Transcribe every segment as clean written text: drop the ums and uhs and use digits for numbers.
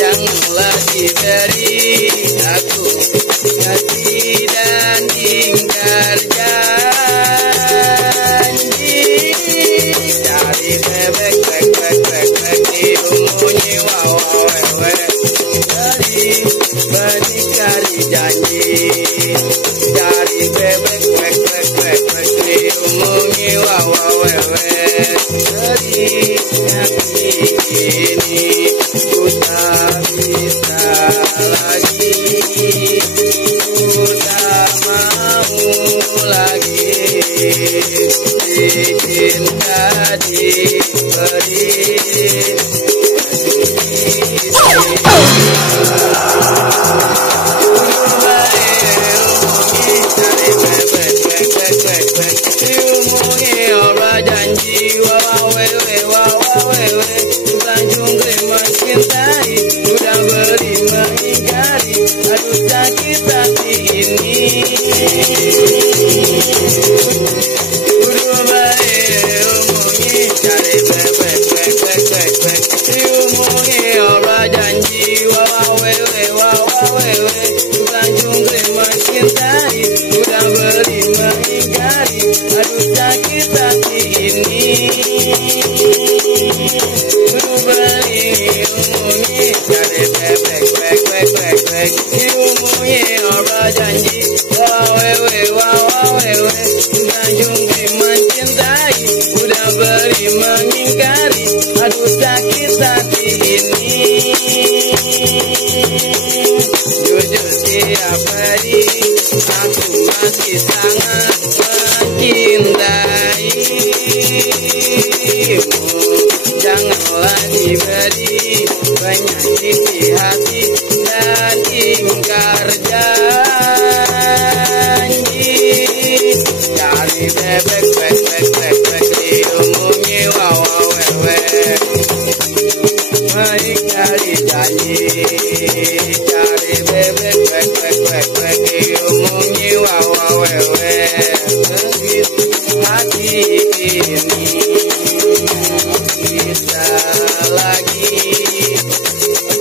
Janganlah diberi aku kasih dan ingkar janji. Cari bebek diumunyi wawewe, cari berdikari janji. Cari bebek diumunyi wawewe, cari hati ini ku tak bisa lagi, ku tak mau lagi dicinta diberi. Diumungi orang janji wawewe, Tanjung mencintai, sudah beri mengingkari, aduh sakit hati ini. Udah baik omongi, cari bebek, diumungi orang janji wawewe, Tanjung mencintai, sudah beri mengingkari, aduh sakit hati ini. Diumungi orang janji wawewe, Tanjung mencintai, udah beri mengingkari, aduh sakit hati ini. Jujur tiap hari aku masih sangat mencintaimu. Janganlah diberi banyak isi hati dan ingkar janji. Cari bebek diumungi wawewe, mengingkari janji. Cari bebek diumungi wawewe, begitu hati ini bisa lagi,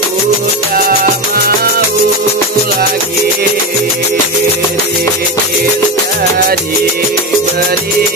ku tak mau lagi dicinta diberi.